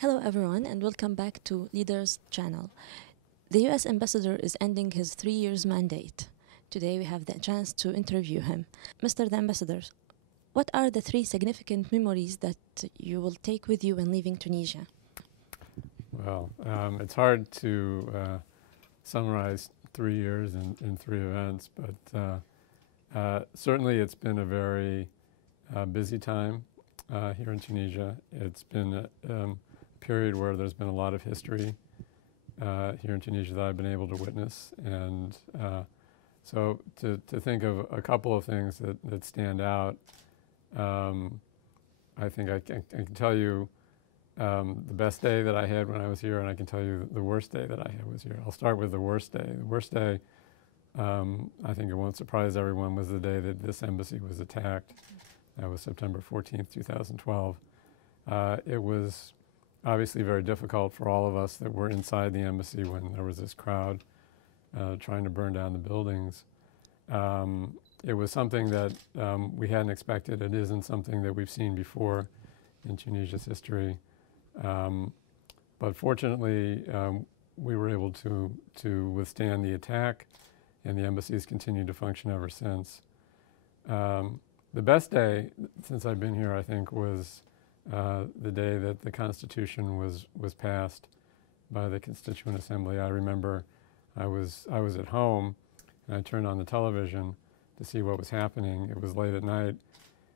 Hello, everyone, and welcome back to Leaders Channel. The U.S. Ambassador is ending his 3 years mandate. Today, we have the chance to interview him. Mr. the Ambassador, what are the 3 significant memories that you will take with you when leaving Tunisia? Well, it's hard to summarize 3 years in 3 events, but certainly it's been a very busy time here in Tunisia. It's been a period where there's been a lot of history here in Tunisia that I've been able to witness. And so to think of a couple of things that stand out, I think I can tell you the best day that I had when I was here, and I can tell you the worst day that I had was here. I'll start with the worst day. The worst day, I think it won't surprise everyone, was the day that this embassy was attacked. That was September 14th, 2012. It was obviously very difficult for all of us that were inside the embassy when there was this crowd trying to burn down the buildings. It was something that we hadn't expected. It isn't something that we've seen before in Tunisia's history. But fortunately, we were able to withstand the attack, and the embassy has continued to function ever since. The best day since I've been here, I think, was the day that the Constitution was passed by the Constituent Assembly. I remember I was at home, and I turned on the television to see what was happening. It was late at night,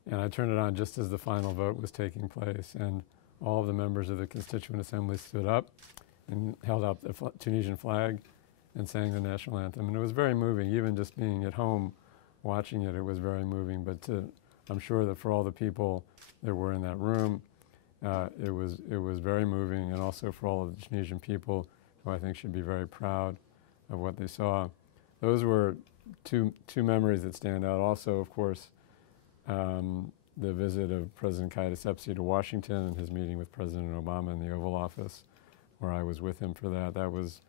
and I turned it on just as the final vote was taking place. And all of the members of the Constituent Assembly stood up and held up the Tunisian flag and sang the national anthem. And it was very moving. Even just being at home watching it, it was very moving. But I'm sure that for all the people that were in that room, it was very moving, and also for all of the Tunisian people, who I think should be very proud of what they saw. Those were two memories that stand out. Also, of course, the visit of President Kais Saied to Washington and his meeting with President Obama in the Oval Office, where I was with him for that. That was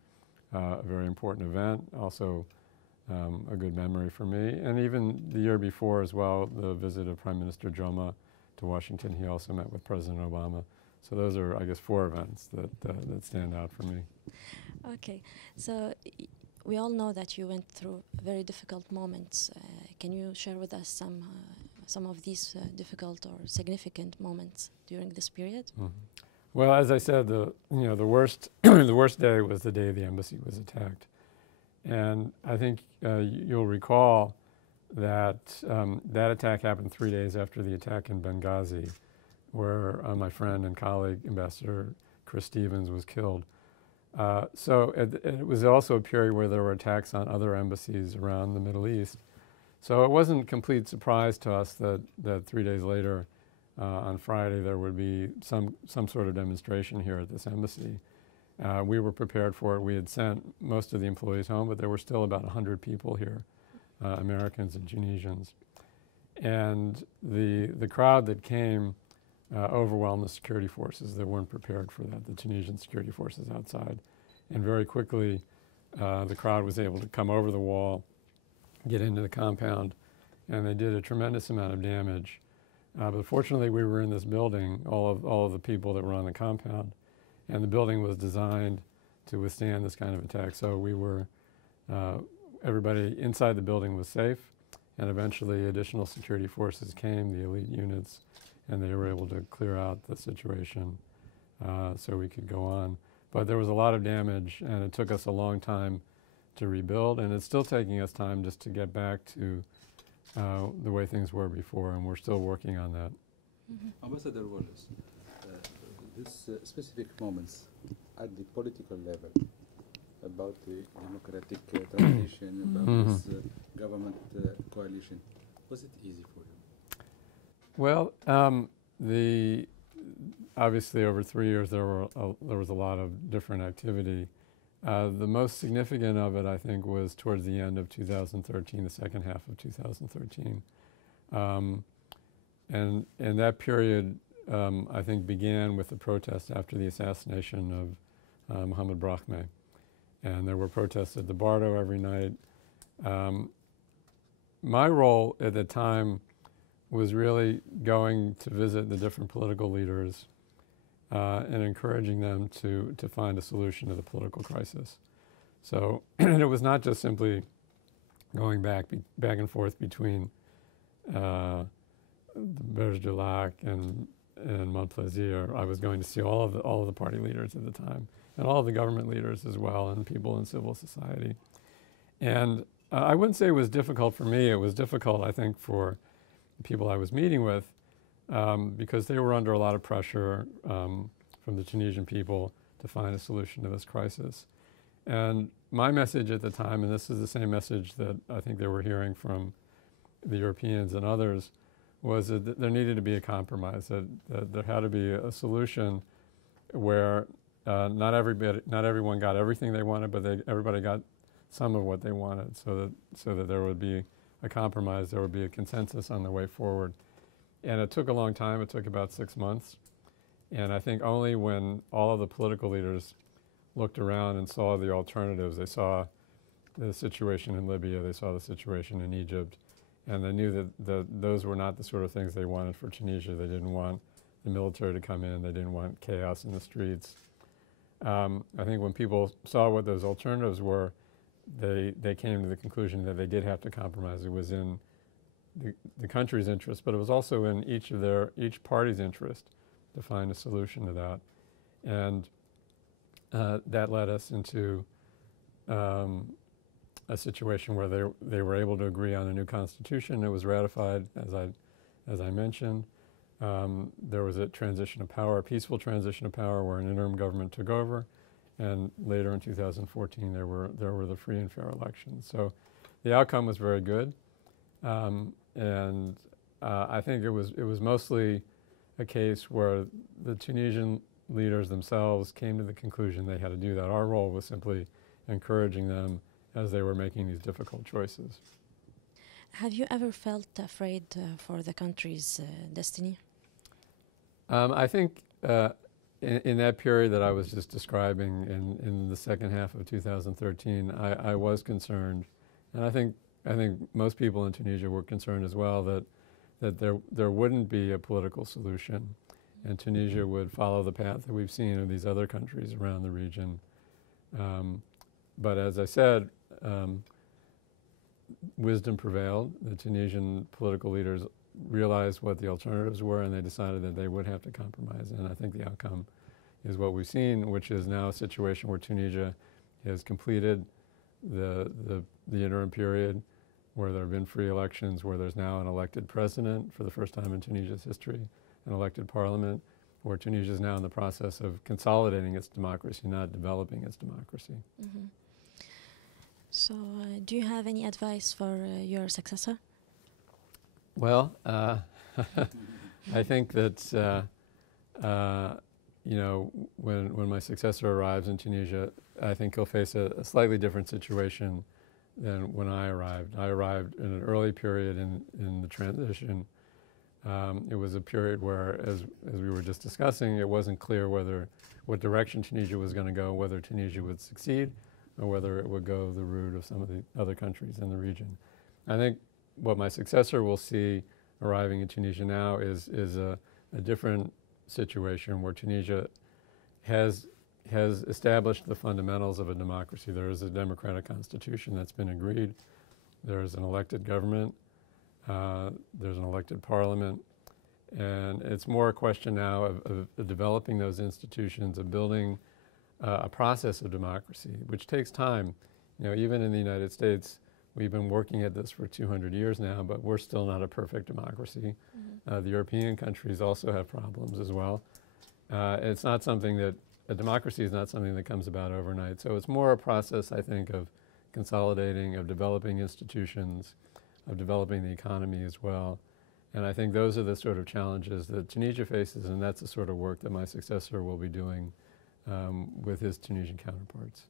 a very important event, also a good memory for me. And even the year before as well, the visit of Prime Minister Joma to Washington, he also met with President Obama. So those are, I guess, 4 events that stand out for me. Okay, so we all know that you went through very difficult moments. Can you share with us some of these difficult or significant moments during this period? Mm-hmm. Well, as I said, the worst the worst day was the day the embassy was attacked, and I think you'll recall that that attack happened 3 days after the attack in Benghazi, where my friend and colleague, Ambassador Chris Stevens, was killed. So it was also a period where there were attacks on other embassies around the Middle East. So it wasn't a complete surprise to us that 3 days later, on Friday, there would be some sort of demonstration here at this embassy. We were prepared for it. We had sent most of the employees home, but there were still about 100 people here, Americans and Tunisians. And the crowd that came overwhelmed the security forces that weren't prepared for that, the Tunisian security forces outside. And very quickly, the crowd was able to come over the wall, get into the compound, and they did a tremendous amount of damage. But fortunately, we were in this building, all of the people that were on the compound, and the building was designed to withstand this kind of attack. So we were, everybody inside the building was safe, and eventually additional security forces came, the elite units, and they were able to clear out the situation so we could go on. But there was a lot of damage, and it took us a long time to rebuild, and it's still taking us time just to get back to the way things were before, and we're still working on that. Mm-hmm. Ambassador Wallace, these specific moments at the political level about the democratic transition, about this government coalition, was it easy for you? Well, obviously over 3 years there was a lot of different activity. The most significant of it, I think, was towards the end of 2013, the second half of 2013. And that period, I think, began with the protests after the assassination of Mohamed Brahmi. And there were protests at the Bardo every night. My role at the time was really going to visit the different political leaders and encouraging them to find a solution to the political crisis. So and it was not just simply going back and forth between the Berge du Lac and Montplaisir. I was going to see all of the party leaders at the time, and all of the government leaders as well, and people in civil society. And I wouldn't say it was difficult for me. It was difficult, I think, for the people I was meeting with, because they were under a lot of pressure from the Tunisian people to find a solution to this crisis. And my message at the time, and this is the same message that I think they were hearing from the Europeans and others, was that there needed to be a compromise, that there had to be a solution where not everyone got everything they wanted, but everybody got some of what they wanted, so that there would be a compromise, there would be a consensus on the way forward. And it took a long time. It took about 6 months. And I think only when all of the political leaders looked around and saw the alternatives, they saw the situation in Libya, they saw the situation in Egypt, and they knew that those were not the sort of things they wanted for Tunisia. They didn't want the military to come in. They didn't want chaos in the streets. I think when people saw what those alternatives were, they came to the conclusion that they did have to compromise. It was in the country's interest, but it was also in each party's interest to find a solution to that. And that led us into a situation where they were able to agree on a new constitution. It was ratified, as I mentioned. There was a transition of power, a peaceful transition of power, where an interim government took over, and later in 2014 there were the free and fair elections. So the outcome was very good, and I think it was mostly a case where the Tunisian leaders themselves came to the conclusion they had to do that. Our role was simply encouraging them as they were making these difficult choices. Have you ever felt afraid for the country's destiny? I think in that period that I was just describing, in the second half of 2013, I was concerned, and I think most people in Tunisia were concerned as well that there wouldn't be a political solution, and Tunisia would follow the path that we've seen in these other countries around the region. But as I said, wisdom prevailed. The Tunisian political leaders realized what the alternatives were, and they decided that they would have to compromise. And I think the outcome is what we've seen, which is now a situation where Tunisia has completed the interim period, where there have been free elections, where there's now an elected president for the first time in Tunisia's history, an elected parliament, where Tunisia is now in the process of consolidating its democracy, not developing its democracy. Mm-hmm. So do you have any advice for your successor? Well, I think that when my successor arrives in Tunisia, I think he'll face a slightly different situation than when I arrived. I arrived in an early period in the transition. It was a period where, as we were just discussing, it wasn't clear what direction Tunisia was going to go, whether Tunisia would succeed or whether it would go the route of some of the other countries in the region. I think what my successor will see arriving in Tunisia now is a different situation where Tunisia has established the fundamentals of a democracy. There is a democratic constitution that's been agreed. There is an elected government. There's an elected parliament. And it's more a question now of developing those institutions, of building a process of democracy, which takes time. Even in the United States, we've been working at this for 200 years now, but we're still not a perfect democracy. Mm-hmm. The European countries also have problems as well. It's not something that, a democracy is not something that comes about overnight. So it's more a process, I think, of consolidating, of developing institutions, of developing the economy as well. And I think those are the sort of challenges that Tunisia faces, and that's the sort of work that my successor will be doing with his Tunisian counterparts.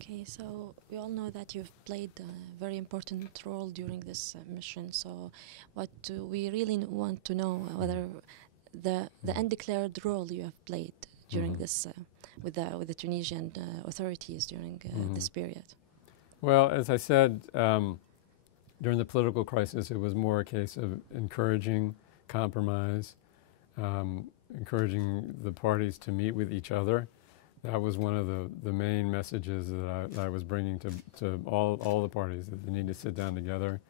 Okay, so we all know that you've played a very important role during this mission. So what we really want to know, whether the undeclared role you have played during this with the Tunisian authorities during this period. Well, as I said, during the political crisis, it was more a case of encouraging compromise. encouraging the parties to meet with each other. That was one of the main messages that I was bringing to all the parties, that they need to sit down together.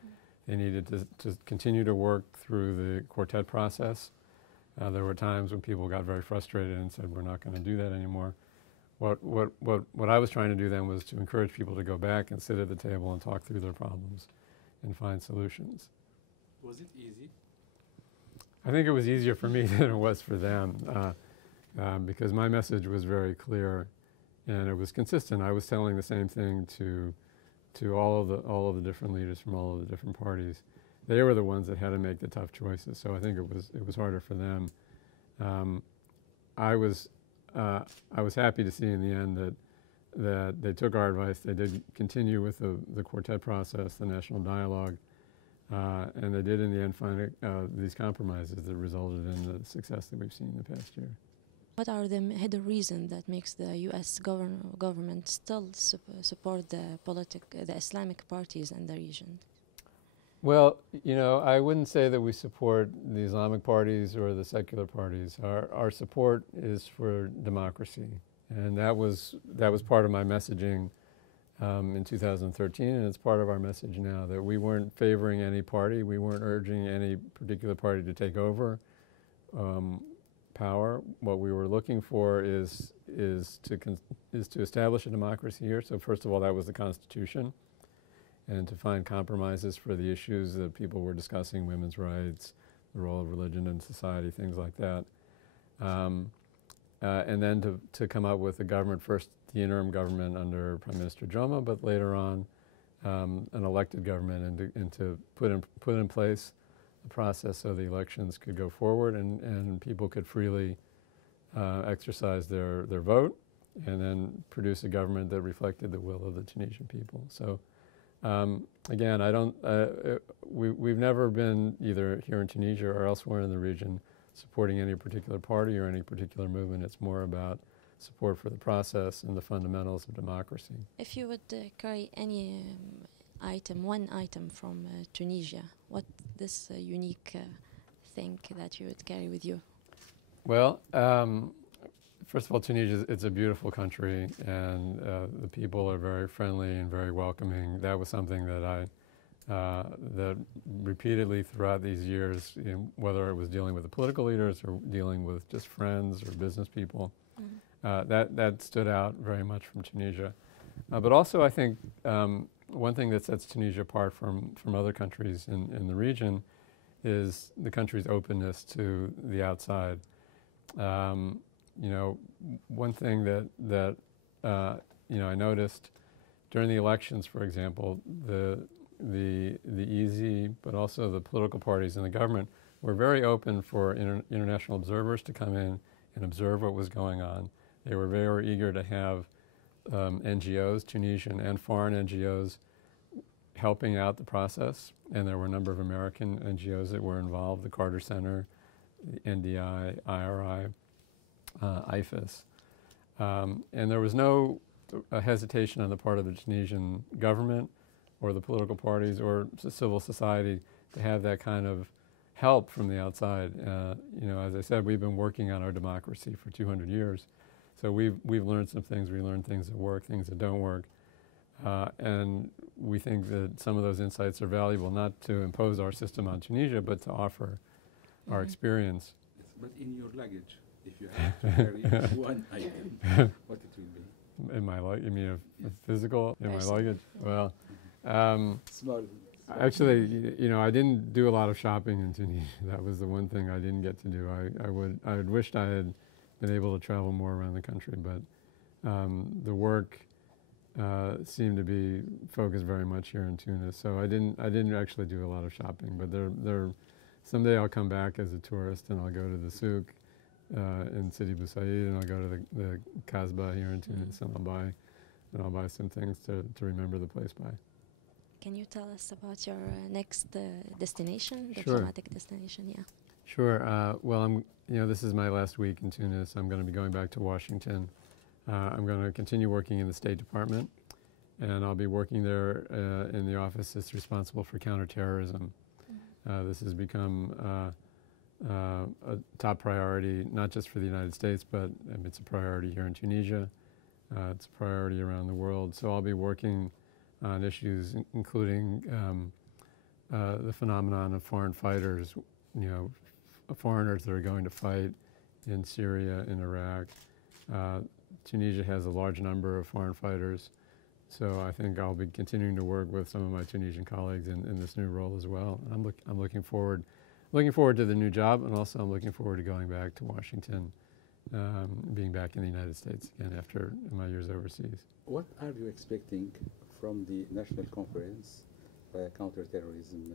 They needed to continue to work through the quartet process. There were times when people got very frustrated and said, we're not going to do that anymore. What I was trying to do then was to encourage people to go back and sit at the table and talk through their problems and find solutions. Was it easy? I think it was easier for me than it was for them, because my message was very clear and it was consistent. I was telling the same thing to all of the different leaders from all of the different parties. They were the ones that had to make the tough choices, so I think it was harder for them. I was happy to see in the end that they took our advice. They did continue with the quartet process, the national dialogue, and they did in the end find these compromises that resulted in the success that we've seen in the past year. What are the hidden reasons that makes the U.S. government still support the Islamic parties in the region? Well, I wouldn't say that we support the Islamic parties or the secular parties. Our support is for democracy, and that was part of my messaging in 2013, and it's part of our message now, that we weren't favoring any party, we weren't urging any particular party to take over power. What we were looking for is to establish a democracy here. So first of all, that was the Constitution, and to find compromises for the issues that people were discussing: women's rights, the role of religion in society, things like that. And then to come up with a government, first the interim government under Prime Minister Joma, but later on an elected government, and to put in place a process so the elections could go forward and people could freely exercise their vote, and then produce a government that reflected the will of the Tunisian people. So again, we've never been, either here in Tunisia or elsewhere in the region, supporting any particular party or any particular movement. It's more about support for the process and the fundamentals of democracy. If you would carry any one item from Tunisia, what this unique thing that you would carry with you? Well, first of all, Tunisia, it's a beautiful country, and the people are very friendly and very welcoming. That was something that that repeatedly throughout these years, whether it was dealing with the political leaders or dealing with just friends or business people, that stood out very much from Tunisia. But also, I think one thing that sets Tunisia apart from other countries in the region is the country's openness to the outside. One thing that I noticed during the elections, for example, the easy, but also the political parties in the government were very open for international observers to come in and observe what was going on. They were very eager to have NGOs, Tunisian and foreign NGOs, helping out the process, and there were a number of American NGOs that were involved: the Carter Center, the NDI, IRI, IFAS. And there was no hesitation on the part of the Tunisian government or the political parties or civil society to have that kind of help from the outside. As I said, we've been working on our democracy for 200 years. So we've learned some things. We learned things that work, things that don't work. And we think that some of those insights are valuable, not to impose our system on Tunisia, but to offer our experience. Yes, but in your luggage, if you have to carry one item, what it will be? In my luggage? You mean a physical? In my luggage? Well, small. Actually, I didn't do a lot of shopping in Tunisia. That was the one thing I didn't get to do. I had wished I had been able to travel more around the country, but the work seemed to be focused very much here in Tunis. So I didn't actually do a lot of shopping. But someday I'll come back as a tourist and I'll go to the souk in Sidi Bou Said, and I'll go to the Kasbah here in Tunis, and I'll buy some things to remember the place by. Can you tell us about your next destination, Sure. diplomatic destination? Yeah. Sure. Well, this is my last week in Tunis. I'm going to be going back to Washington. I'm going to continue working in the State Department, and I'll be working there in the office that's responsible for counterterrorism. This has become a top priority, not just for the United States, but it's a priority here in Tunisia. It's a priority around the world. So I'll be working on issues including the phenomenon of foreign fighters, foreigners that are going to fight in Syria, in Iraq. Tunisia has a large number of foreign fighters, so I think I'll be continuing to work with some of my Tunisian colleagues in this new role as well. I'm looking forward to the new job, and also I'm looking forward to going back to Washington, being back in the United States again after my years overseas. What are you expecting from the National Conference Counterterrorism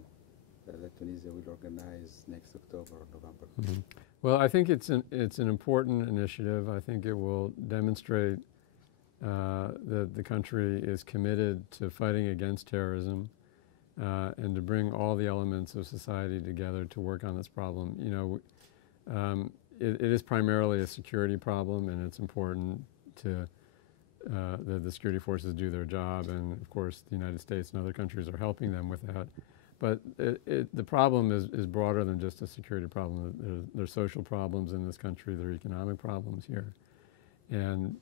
that Tunisia will organize next October or November? Mm-hmm. Well, I think it's an important initiative. I think it will demonstrate that the country is committed to fighting against terrorism and to bring all the elements of society together to work on this problem. It is primarily a security problem, and it's important to that the security forces do their job, and of course the United States and other countries are helping them with that. But the problem is broader than just a security problem. There's social problems in this country, there are economic problems here. And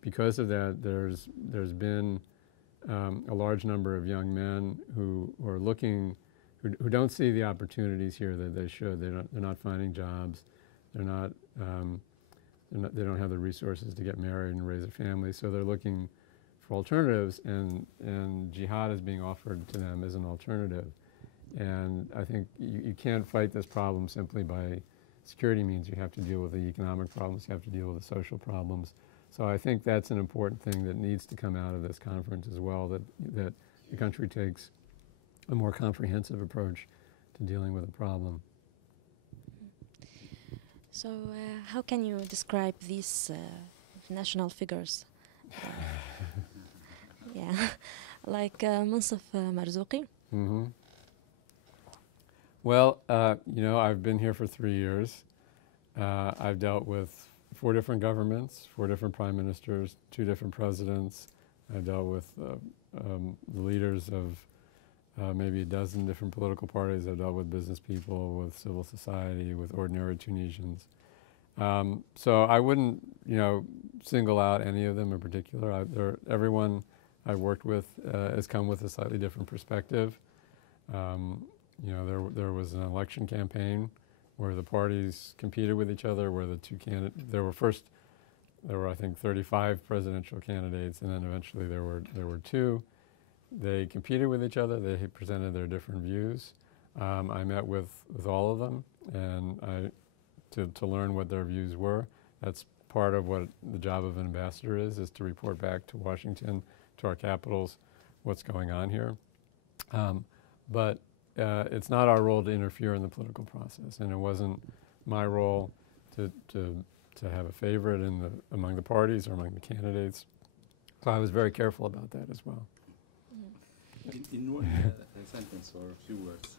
because of that, there's been a large number of young men who are looking, who don't see the opportunities here that they should. They're not finding jobs. They don't have the resources to get married and raise a family, so they're looking for alternatives, and jihad is being offered to them as an alternative. And I think you can't fight this problem simply by security means. You have to deal with the economic problems, you have to deal with the social problems. So I think that's an important thing that needs to come out of this conference as well, that the country takes a more comprehensive approach to dealing with the problem. So how can you describe these national figures? Yeah, like Munsaf Marzouki. Mm-hmm. Well, I've been here for 3 years. I've dealt with 4 different governments, 4 different prime ministers, 2 different presidents. I've dealt with the leaders of maybe a dozen different political parties. I've dealt with business people, with civil society, with ordinary Tunisians. So I wouldn't, single out any of them in particular. Everyone I've worked with has come with a slightly different perspective. There was an election campaign where the parties competed with each other, where the 2 candidates, there were I think 35 presidential candidates, and then eventually there were 2. They competed with each other. They presented their different views. I met with all of them, and to learn what their views were. That's part of what the job of an ambassador is to report back to Washington, to our capitals, what's going on here. But it's not our role to interfere in the political process, and it wasn't my role to have a favorite among the parties or among the candidates. So I was very careful about that as well. In one sentence or a few words,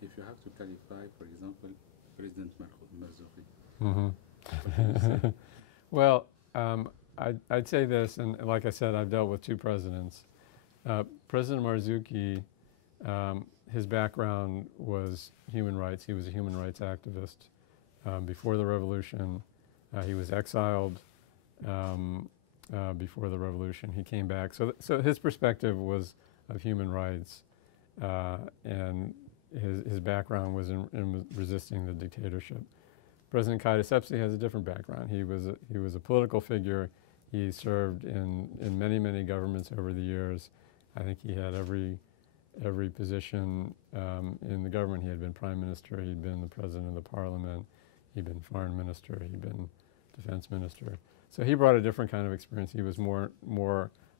if you have to qualify, for example, President Marzouki. Mm-hmm. Well, I'd say this, and like I said, I've dealt with 2 presidents. President Marzouki, his background was human rights. He was a human rights activist before the revolution. He was exiled before the revolution. He came back. So his perspective was of human rights, and his background was in resisting the dictatorship. President Etats-Unis has a different background. He was a political figure. He served in many governments over the years. I think he had every position in the government. He had been prime minister. He'd been the president of the parliament. He'd been foreign minister. He'd been defense minister. So he brought a different kind of experience. He was more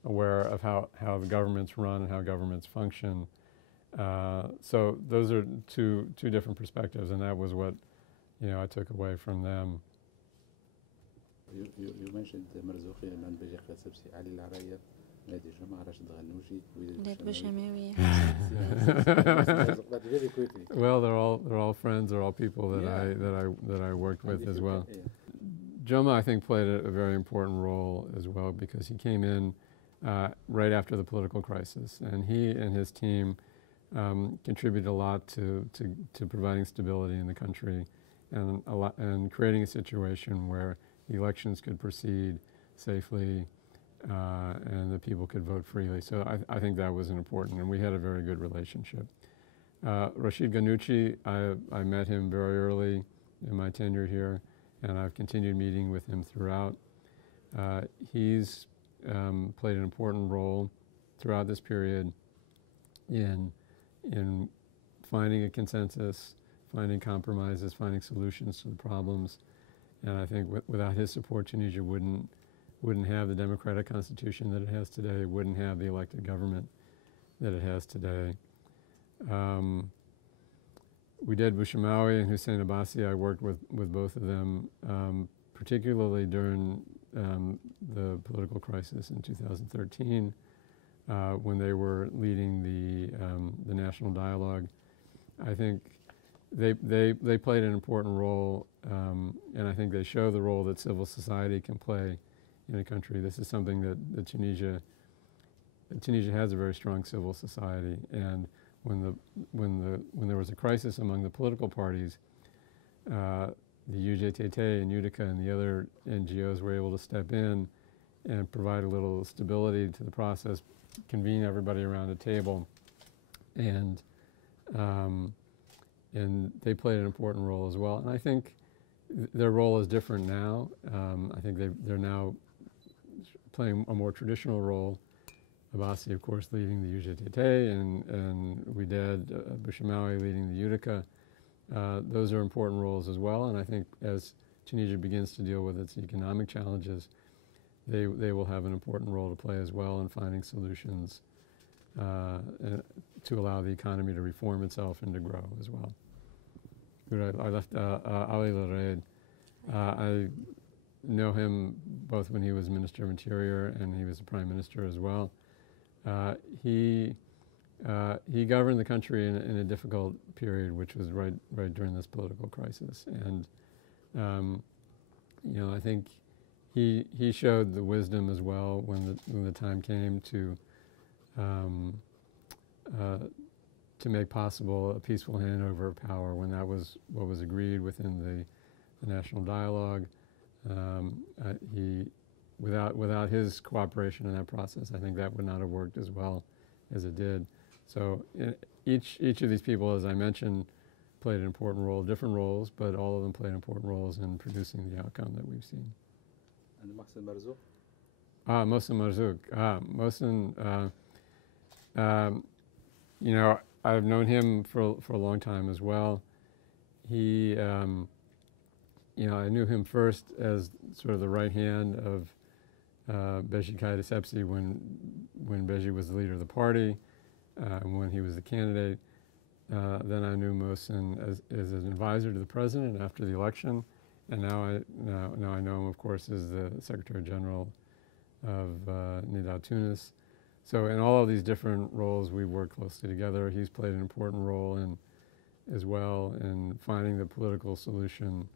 aware of how the governments run and how governments function. So those are two different perspectives, and that was what I took away from them. You mentioned Marzouki, Manbajak Sabsi, Ali Laraya, Nadi Jama, Rashid Ghanouchi, but very quickly. Well, they're all friends. They're all people that I worked with as well. Joma, I think, played a very important role as well, because he came in right after the political crisis, and he and his team contributed a lot to providing stability in the country. and creating a situation where elections could proceed safely and the people could vote freely. So I think that was important, and we had a very good relationship. Rashid Ghannouchi, I met him very early in my tenure here, and I've continued meeting with him throughout. He's played an important role throughout this period in finding a consensus, finding compromises, finding solutions to the problems. And I think without his support, Tunisia wouldn't have the democratic constitution that it has today, wouldn't have the elected government that it has today. We did Bouchamawi and Hussein Abbasi. I worked with both of them, particularly during the political crisis in 2013, when they were leading the national dialogue. I think they played an important role, and I think they show the role that civil society can play in a country. This is something that Tunisia has a very strong civil society, and when there was a crisis among the political parties, the UJTT and Utica and the other NGOs were able to step in and provide a little stability to the process, convene everybody around a table, and they played an important role as well. And I think their role is different now. I think they're now playing a more traditional role. Abbasi, of course, leading the UJTT, and Widad Bouchamawi leading the Utica. Those are important roles as well, and I think as Tunisia begins to deal with its economic challenges, they will have an important role to play as well in finding solutions to allow the economy to reform itself and to grow as well. I left Ali Lareid. I know him both when he was Minister of Interior and he was the Prime Minister as well. He governed the country in a difficult period, which was right during this political crisis, and I think he showed the wisdom as well when the time came to make possible a peaceful handover of power, when that was what was agreed within the national dialogue. Without his cooperation in that process, I think that would not have worked as well as it did. So each of these people, as I mentioned, played an important role, different roles, but all of them played important roles in producing the outcome that we've seen. And Mohsen Marzouk? Mohsen Marzouk. Mohsen, I've known him for a long time as well. He, I knew him first as sort of the right hand of Beji Caid Essebsi when Beji was the leader of the party, and when he was the candidate. Then I knew Mohsen as an advisor to the president after the election, and now I know him, of course, as the Secretary General of Nida Tunis. So in all of these different roles, we work closely together. He's played an important role as well in finding the political solution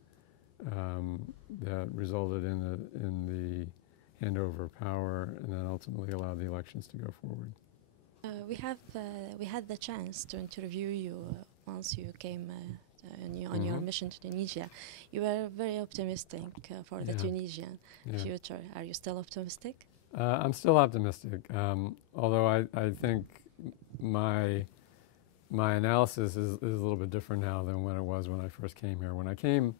that resulted in the handover of power, and then ultimately allowed the elections to go forward. We had the chance to interview you once you came on your mission to Tunisia. You were very optimistic for the Tunisian future. Are you still optimistic? I'm still optimistic, although I think my analysis is a little bit different now than when it was when I first came here. When I came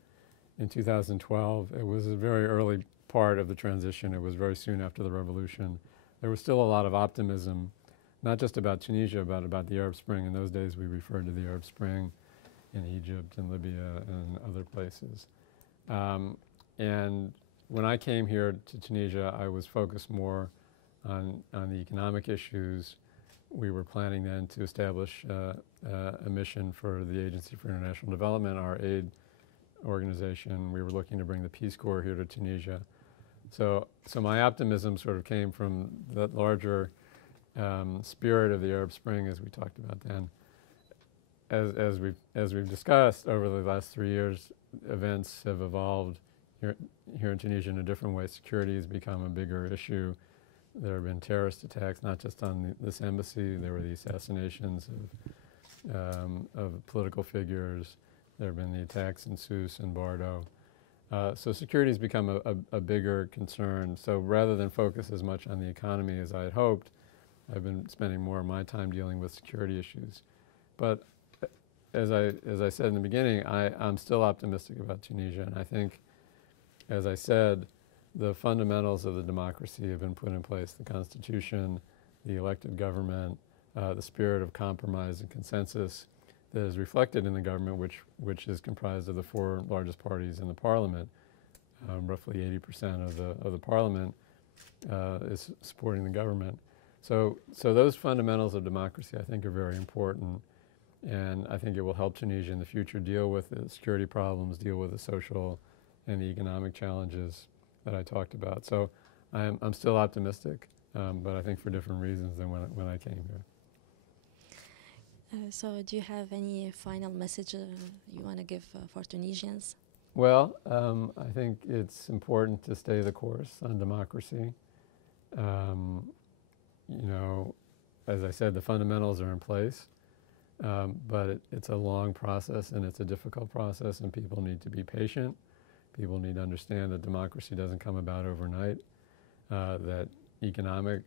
in 2012, it was a very early part of the transition. It was very soon after the revolution. There was still a lot of optimism, not just about Tunisia, but about the Arab Spring. In those days, we referred to the Arab Spring in Egypt and Libya and other places. And when I came here to Tunisia, I was focused more on the economic issues. We were planning then to establish a mission for the Agency for International Development, our aid organization. We were looking to bring the Peace Corps here to Tunisia. So my optimism sort of came from that larger spirit of the Arab Spring, as we talked about then. As we've discussed over the last 3 years, events have evolved here in Tunisia in a different way. Security has become a bigger issue. There have been terrorist attacks, not just on this embassy. There were the assassinations of political figures. There have been the attacks in Sousse and Bardo. So security has become a bigger concern. So rather than focus as much on the economy as I had hoped, I've been spending more of my time dealing with security issues. But as I said in the beginning, I'm still optimistic about Tunisia, and I think, as I said, the fundamentals of the democracy have been put in place: the constitution, the elected government, the spirit of compromise and consensus that is reflected in the government, which is comprised of the 4 largest parties in the parliament. Roughly 80% of the parliament is supporting the government. So those fundamentals of democracy, I think, are very important, and I think it will help Tunisia in the future deal with the security problems, deal with the social and the economic challenges that I talked about. So I'm still optimistic, but I think for different reasons than when I came here. So do you have any final message you want to give for Tunisians? Well, I think it's important to stay the course on democracy. You know, as I said, the fundamentals are in place, but it's a long process and it's a difficult process, and people need to be patient. People need to understand that democracy doesn't come about overnight, that economic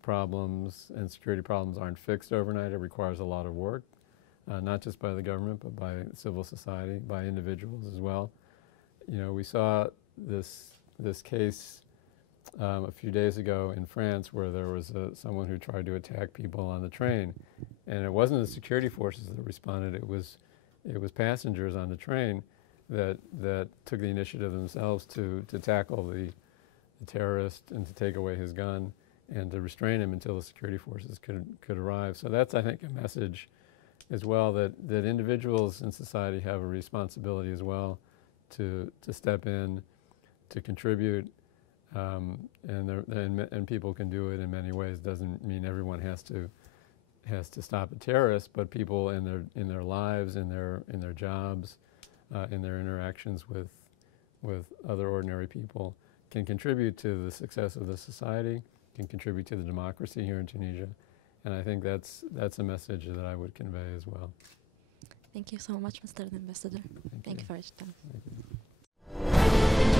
problems and security problems aren't fixed overnight. It requires a lot of work, not just by the government, but by civil society, by individuals as well. You know, we saw this case a few days ago in France where there was someone who tried to attack people on the train, and it wasn't the security forces that responded. It was passengers on the train that took the initiative themselves to tackle the terrorist and to take away his gun and to restrain him until the security forces could arrive. So that's, I think, a message as well, that individuals in society have a responsibility as well to step in, to contribute, and people can do it in many ways. Doesn't mean everyone has to stop a terrorist, but people in their lives, in their jobs, in their interactions with other ordinary people can contribute to the success of the society, can contribute to the democracy here in Tunisia, and I think that's a message that I would convey as well. Thank you so much, Mr. Ambassador. Thank you for your time. Thank you.